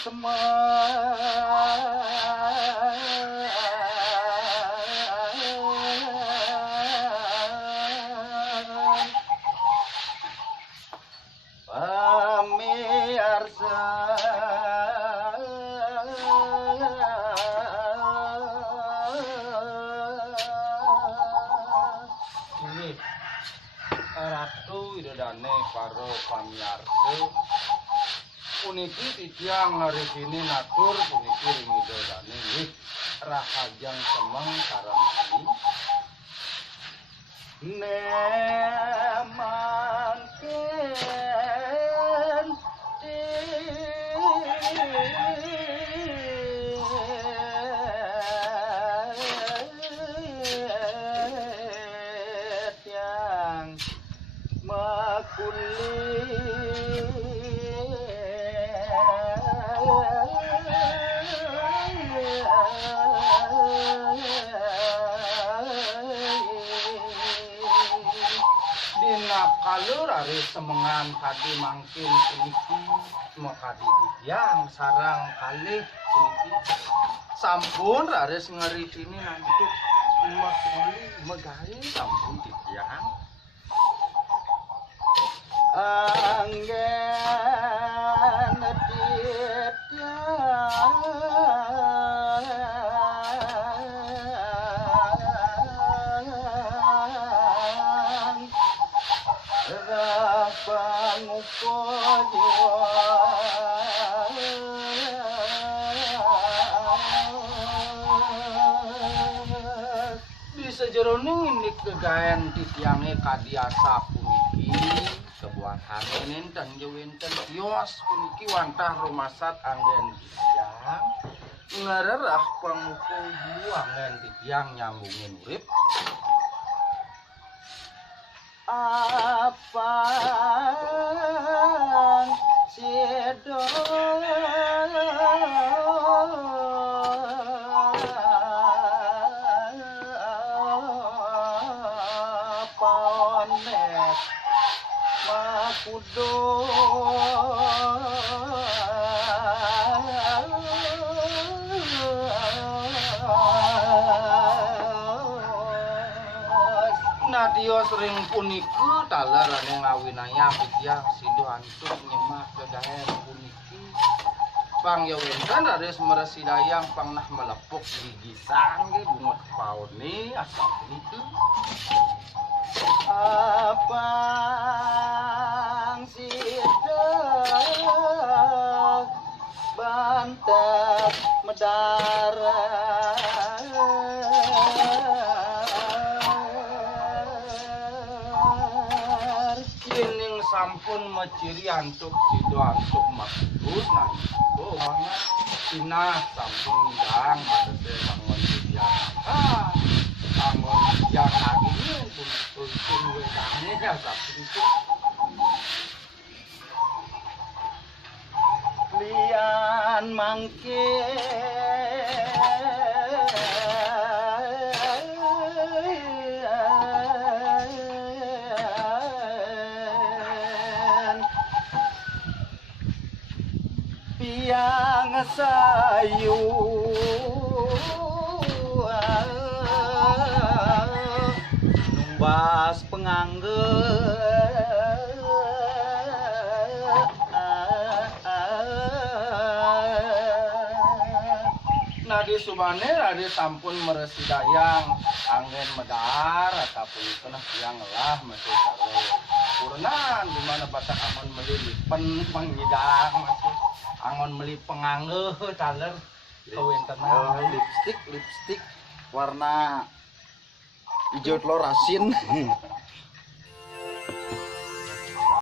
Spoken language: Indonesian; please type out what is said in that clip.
pamirsa ini Ratu Widodane karo pamirsa puniki titiang hari ini natur puniki ring Widodane nggih rahajang semeng sareng kami nemanken yang dina kalur ari semengan kadi mangkin puniki mekadi titiang sarang kalih puniki sampun raris ngeritini nanti makuli megawe sampun titiang anggen titiang di sejeroning ini kegayan titiange kadiasa puniki sebuah hari nenten jawinten kios puniki wantah rumasat anggen titiang ngererah pangukul anggen titiang nyambungin urip apang sido paonet makudo Nadio sering puniki talarane ngawinaya titiang sido antuk nyemak kegahen puniki pang yawinten raris meresidayang pang nah melepuk gigisan ge bungut paoni asap itu apang sido bantet medara sampun maciri antuk sido antuk makus nanti Cina sampun ngidang pada bangun titiang bangun titiang lagi untuk wedangnya ya sampun itu lian mangkin piang sayu numbas pengangge nadi subane nadi sampun meresidayang angin medar ataupun kena siang lah masih karo kurnan dimana batak aman melilipen pengidang masih angon meli pengangge taler kawintenan lipstik warna hijau telur asin